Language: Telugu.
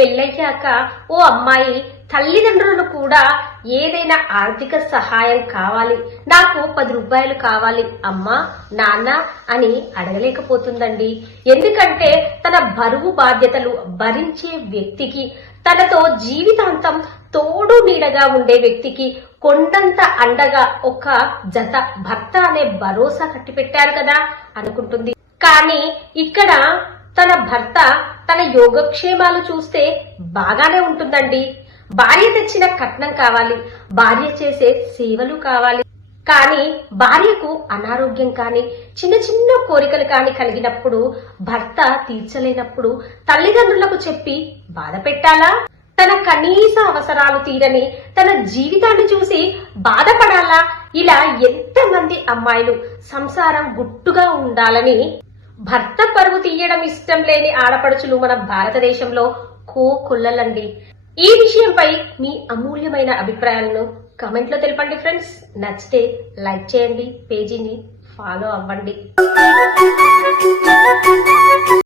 పెళ్ళయ్యాక ఓ అమ్మాయి తల్లిదండ్రులను కూడా ఏదైనా ఆర్థిక సహాయం కావాలి, నాకు 10 రూపాయలు కావాలి అమ్మా నాన్న అని అడగలేకపోతుందండి. ఎందుకంటే తన బరువు బాధ్యతలు భరించే వ్యక్తికి, తనతో జీవితాంతం తోడు నీడగా ఉండే వ్యక్తికి కొండంత అండగా ఒక జత భర్త అనే భరోసా కట్టిపెట్టారు కదా అనుకుంటుంది. కానీ ఇక్కడ తన భర్త తన యోగక్షేమాలు చూస్తే బాగానే ఉంటుందండి. భార్య తెచ్చిన కట్నం కావాలి, భార్య చేసే సేవలు కావాలి. కానీ భార్యకు అనారోగ్యం కానీ చిన్న చిన్న కోరికలు కానీ కలిగినప్పుడు, భర్త తీర్చలేనప్పుడు తల్లిదండ్రులకు చెప్పి బాధ పెట్టాలా? తన కనీస అవసరాలు తీరని తన జీవితాన్ని చూసి బాధపడాలా? ఇలా ఎంతమంది అమ్మాయిలు సంసారం గుట్టుగా ఉండాలని భర్త పరువు తీయడం ఇష్టం లేని ఆడపడుచులు మన భారతదేశంలో కోకొల్లలండి. ఈ విషయంపై మీ అమూల్యమైన అభిప్రాయాలను కామెంట్ లో తెలపండి ఫ్రెండ్స్. నచ్చితే లైక్ చేయండి, పేజీని ఫాలో అవ్వండి.